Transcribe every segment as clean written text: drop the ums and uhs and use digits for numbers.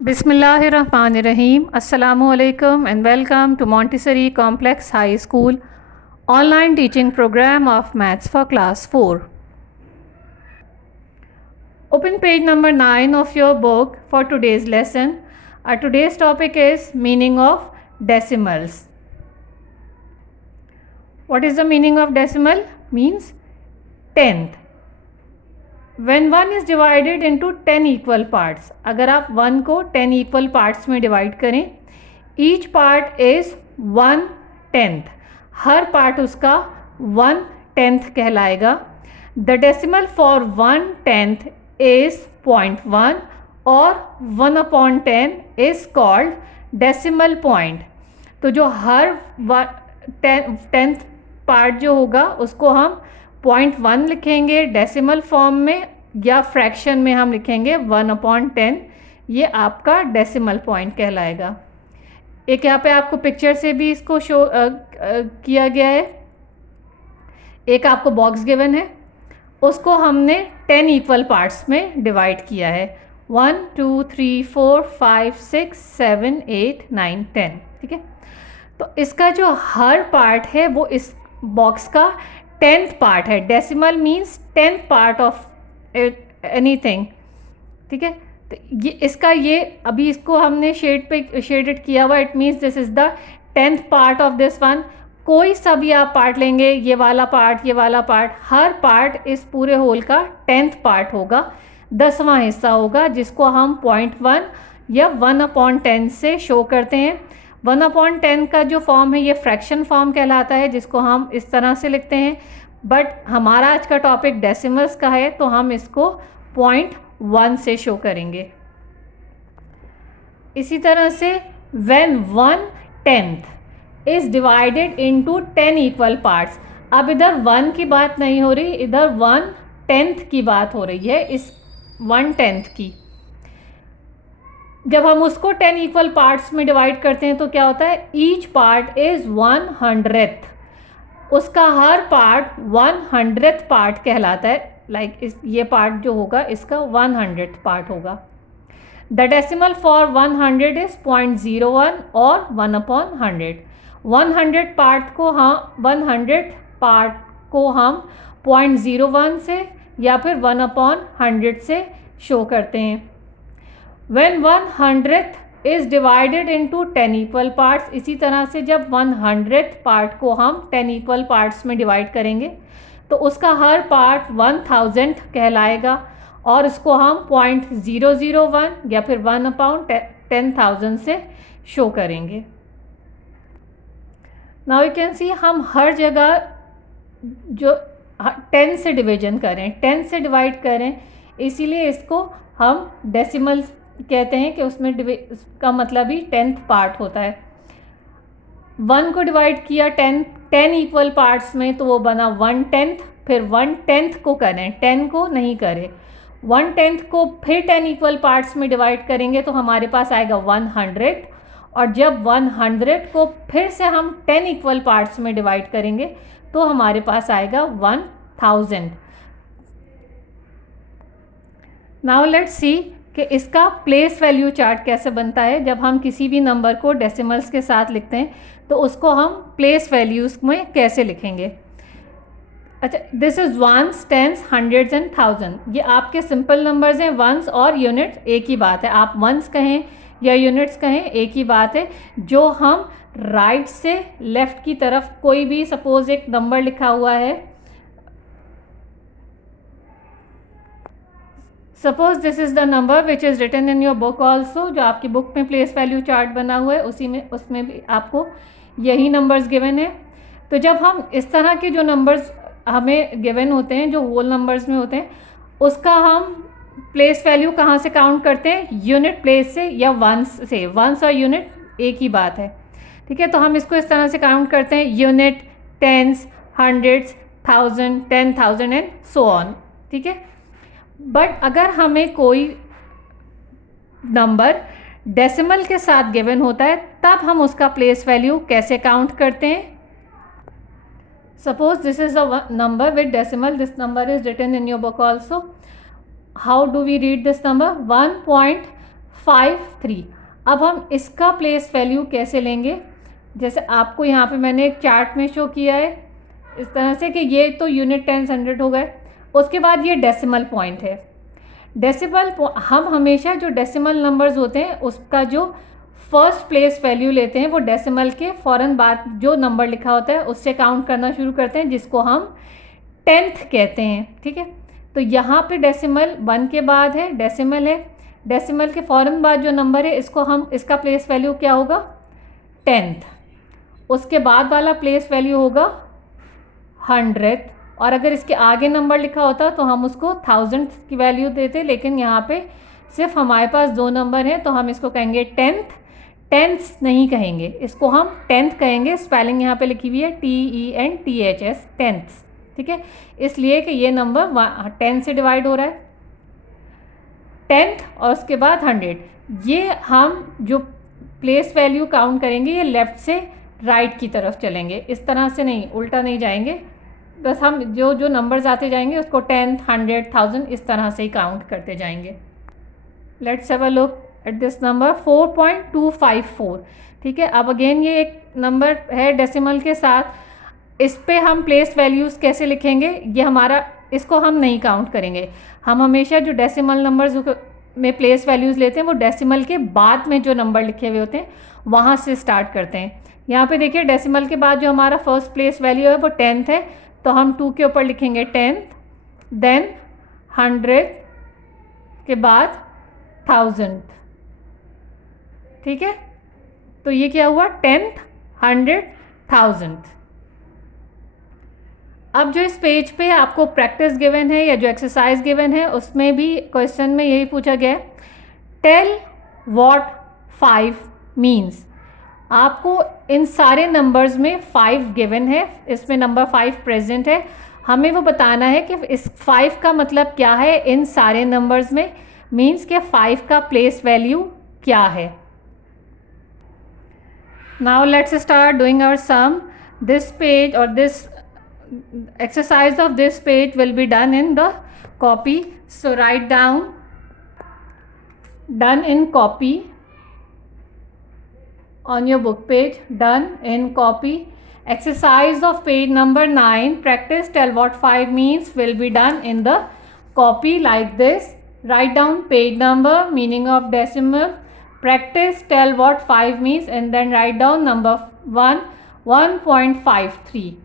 Bismillahirrahmanirrahim. Assalamu alaikum and welcome to Montessori Complex High School online teaching program of Maths for Class 4. Open page number 9 of your book for today's lesson. Our today's topic is meaning of decimals. What is the meaning of decimal? Means tenth. When 1 is divided into 10 equal parts, अगर आप 1 को 10 equal parts में divide करें, each part is 1/10. Her part उसका 1/10 कहलाएगा. The decimal for 1/10 is 0.1 और 1/10 is called decimal point. तो जो हर 10th part जो होगा उसको हम 0.1 लिखेंगे डेसिमल फॉर्म में, या फ्रैक्शन में हम लिखेंगे 1/10. ये आपका डेसिमल पॉइंट कहलाएगा. एक यहाँ पे आपको पिक्चर से भी इसको शो किया गया है. एक आपको बॉक्स गिवन है, उसको हमने 10 इक्वल पार्ट्स में डिवाइड किया है. 1 2 3 4 5 6 7 8 9 10. ठीक है, तो इसका जो हर पार्ट है वो इस बॉक्स का 10th पार्ट है. Decimal means 10th part of anything. ठीक है, तो ये इसका ये अभी इसको हमने शेडेड किया हुआ. It means this is the 10th part of this one. कोई सा भी आप पार्ट लेंगे, ये वाला पार्ट, ये वाला पार्ट, हर पार्ट इस पूरे होल का 10th पार्ट होगा, 10वां हिस्सा होगा, जिसको हम 0.1 या 1/10 से शो करते हैं. 1/10 का जो फॉर्म है ये फ्रैक्शन फॉर्म कहलाता है, जिसको हम इस तरह से लिखते हैं. बट हमारा आज का टॉपिक डेसिमल्स का है, तो हम इसको 0.1 से शो करेंगे. इसी तरह से when 1/10 is divided into 10 equal parts. अब इधर 1 की बात नहीं हो रही, इधर 1/10 की बात हो रही है. इस 1/10 की जब हम उसको 10 इक्वल पार्ट्स में डिवाइड करते हैं तो क्या होता है, ईच पार्ट इज 1/100th. उसका हर पार्ट 100th पार्ट कहलाता है. लाइक इस ये पार्ट जो होगा इसका 100th पार्ट होगा. द डेसिमल फॉर 100 इज 0.01 और 1/100. 100 पार्ट को हम 100th पार्ट को हम 0.01 से या फिर 1/100 से शो करते हैं. When 100th is divided into 10 equal parts, इसी तरह से जब 100th पार्ट को हम 10 equal parts में डिवाइड करेंगे तो उसका हर पार्ट 1000th कहलाएगा, और इसको हम 0.001 या फिर 1/10,000 से शो करेंगे. नाउ यू कैन सी हम हर जगह जो 10 से डिवीजन करें, 10 से डिवाइड करें, इसीलिए इसको हम डेसिमल कहते हैं कि उसमें का मतलब ही 10th पार्ट होता है. 1 को डिवाइड किया 10 इक्वल पार्ट्स में तो वो बना 1/10. फिर 1/10 को करें, 10 को नहीं करें, 1/10 को फिर 10 इक्वल पार्ट्स में डिवाइड करेंगे तो हमारे पास आएगा 100th. और जब 100th को फिर से हम 10 इक्वल पार्ट्स में डिवाइड करेंगे तो हमारे पास आएगा 1000. नाउ लेट्स सी कि इसका प्लेस वैल्यू चार्ट कैसे बनता है. जब हम किसी भी नंबर को डेसिमल्स के साथ लिखते हैं तो उसको हम प्लेस वैल्यूज़ में कैसे लिखेंगे. अच्छा, this is ones, tens, hundreds and thousand. ये आपके सिंपल नंबर्स हैं. वंस और यूनिट्स एक ही बात है. आप वंस कहें या यूनिट्स कहें एक ही बात है. जो हम राइट से लेफ़्ट की तरफ कोई भी सपोज एक नंबर लिखा हुआ है, suppose this is the number which is written in your book also. जो आपकी बुक में प्लेस वैल्यू चार्ट बना हुआ है उसी में उसमें भी आपको यही नंबर्स गिवन है. तो जब हम इस तरह के जो नंबर्स हमें गिवन होते हैं, जो होल नंबर्स में होते हैं, उसका हम प्लेस वैल्यू कहाँ से काउंट करते हैं, यूनिट प्लेस से या वंस से. वंस और यूनिट एक ही बात है. ठीक है, तो हम इसको इस तरह से काउंट करते हैं, unit, tens, hundreds, 1000, 10,000 and so on. ठीक है, बट अगर हमें कोई नंबर डेसिमल के साथ गिवन होता है तब हम उसका प्लेस वैल्यू कैसे काउंट करते हैं. Suppose this is a number with decimal. This number is written in your book also. How do we read this number? 1.5 53। अब हम इसका प्लेस वैल्यू कैसे लेंगे, जैसे आपको यहाँ पे मैंने एक चार्ट में शो किया है इस तरह से कि ये तो यूनिट टेंस हंड्रेड हो गए। उसके बाद ये डेसिमल पॉइंट है। डेसिमल हम हमेशा जो डेसिमल नंबर्स होते हैं उसका जो फर्स्ट प्लेस वैल्यू लेते हैं वो डेसिमल के फ़ौरन बाद जो नंबर लिखा होता है उससे काउंट करना शुरू करते हैं, जिसको हम 10th कहते हैं। ठीक है, तो यहाँ पे डेसिमल 1 के बाद है, डेसिमल है, डेसिमल के फ़ौरन बाद जो नंबर है इसको हम, इसका प्लेस वैल्यू क्या होगा 10th। उसके बाद वाला प्लेस वैल्यू होगा 100th, और अगर इसके आगे नंबर लिखा होता तो हम उसको 1000 की वैल्यू देते, लेकिन यहाँ पे सिर्फ हमारे पास 2 नंबर हैं तो हम इसको कहेंगे 10th। टेंथ्स नहीं कहेंगे, इसको हम 10th कहेंगे। स्पेलिंग यहाँ पे लिखी हुई है TENTHS, टेंथ्स। ठीक है, इसलिए कि ये नंबर 10 से डिवाइड हो रहा है, 10th और उसके बाद 100। ये हम जो प्लेस वैल्यू काउंट करेंगे ये लेफ़्ट से राइट की तरफ चलेंगे, इस तरह से नहीं, उल्टा नहीं जाएंगे। बस हम जो जो नंबर्स आते जाएंगे उसको 10th, 100, 1000 इस तरह से ही काउंट करते जाएंगे। Let's have a look at this number 4.254। ठीक है, अब अगेन ये एक नंबर है डेसिमल के साथ, इस पे हम प्लेस वैल्यूज़ कैसे लिखेंगे, ये हमारा, इसको हम नहीं काउंट करेंगे। हम हमेशा जो डेसिमल नंबर्स में प्लेस वैल्यूज़ लेते हैं वो डेसिमल के बाद में जो नंबर लिखे हुए होते हैं वहाँ से स्टार्ट करते हैं। यहाँ पे देखिए डेसिमल के बाद जो हमारा फर्स्ट प्लेस वैल्यू है वो 10th है, तो हम 2 के ऊपर लिखेंगे 10th, देन 100 के बाद 1000। ठीक है, तो ये क्या हुआ 10th, 100, 1000। अब जो इस पेज पे आपको प्रैक्टिस गिवन है या जो एक्सरसाइज गिवन है उसमें भी क्वेश्चन में यही पूछा गया है, टेल व्हाट 5 मीन्स। आपको इन सारे नंबर्स में 5 गिवन है, इसमें नंबर 5 प्रेजेंट है, हमें वो बताना है कि इस 5 का मतलब क्या है इन सारे नंबर्स में, मीन्स के 5 का प्लेस वैल्यू क्या है। Now let's start doing our sum. This page और this exercise of this page will be done in the copy, so write down done in copy on your book page, done in copy. Exercise of page number 9, practice tell what 5 means, will be done in the copy like this. Write down page number, meaning of decimal, practice tell what 5 means, and then write down number 1, 1.53.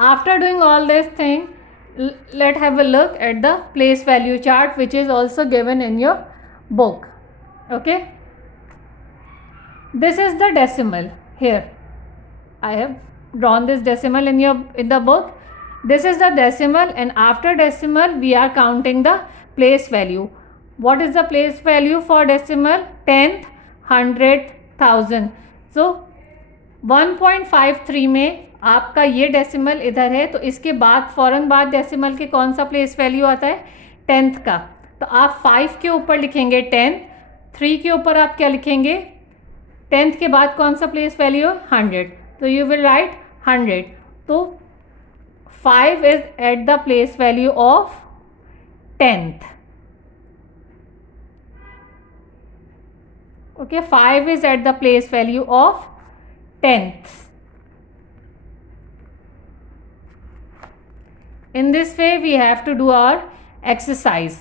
After doing all this thing, let's have a look at the place value chart which is also given in your book. Okay, this is the decimal. Here I have drawn this decimal in the book. This is the decimal, and after decimal we are counting the place value. What is the place value for decimal? 10th, 100, 1000. So 1.53 में आपका ये decimal इधर है, तो इसके बाद फ़ौरन बाद डेसिमल के कौन सा प्लेस वैल्यू आता है 10th का, तो आप 5 के ऊपर लिखेंगे 10, 3 के ऊपर आप क्या लिखेंगे 10th के बाद कौन सा प्लेस वैल्यू 100, तो यू विल राइट 100। तो 5 is at the place value of 10th। Okay, 5 is at the place value of 10th। In this way we have to do our exercise.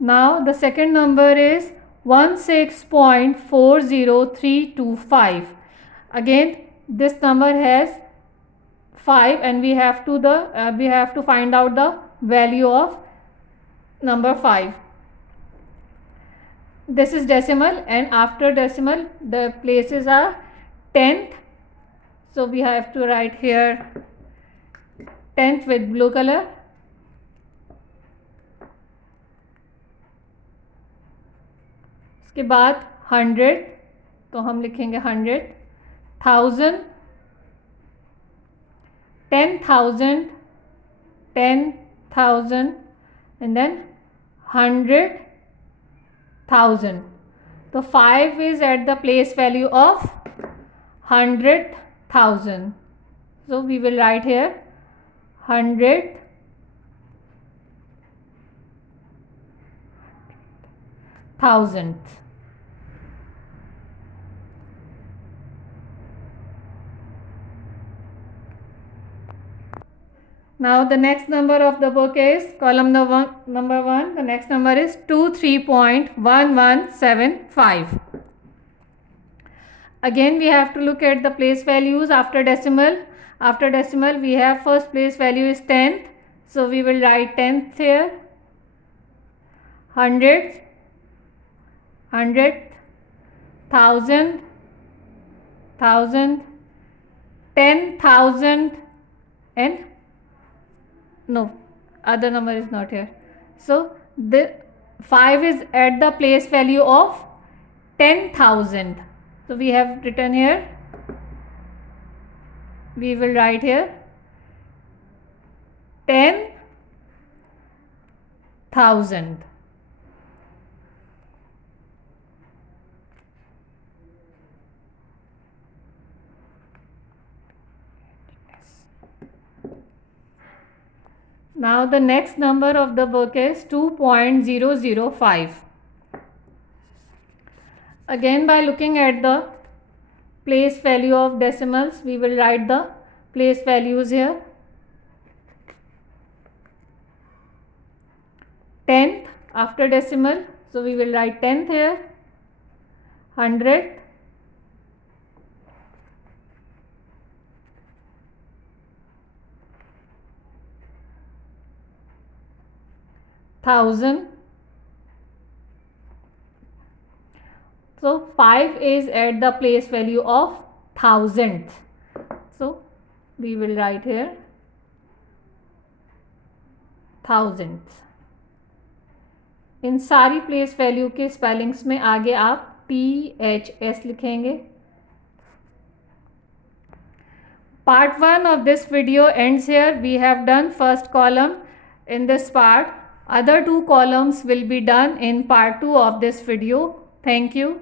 Now the second number is 16.40325. Again this number has 5 and we have to find out the value of number 5. This is decimal, and after decimal the places are 10th. So we have to write here 10th with blue color. उसके बाद 100, तो हम लिखेंगे 100, 1000, 10,000, 10,000, and then 100,000. तो 5 is at the place value of 100,000. So we will write here 100,000. thousandth. Now the next number of the book is column number 1. The next number is 23.1175. Again we have to look at the place values after decimal. After decimal we have first place value is tenth. So we will write tenth here. Hundredth, hundredth, thousand, thousand, 10,000 and no other number is not here. So the 5 is at the place value of 10,000. So we have written here, we will write here 10,000. Now the next number of the book is 2.005. Again by looking at the place value of decimals, we will write the place values here. Tenth after decimal, so we will write tenth here. Hundredth, thousand. So 5 is at the place value of thousandth. So we will write here thousandth. इन सारी place value के spellings में आगे आप THS लिखेंगे. Part 1 of this video ends here. We have done first column in this part. Other two columns will be done in part 2 of this video. Thank you.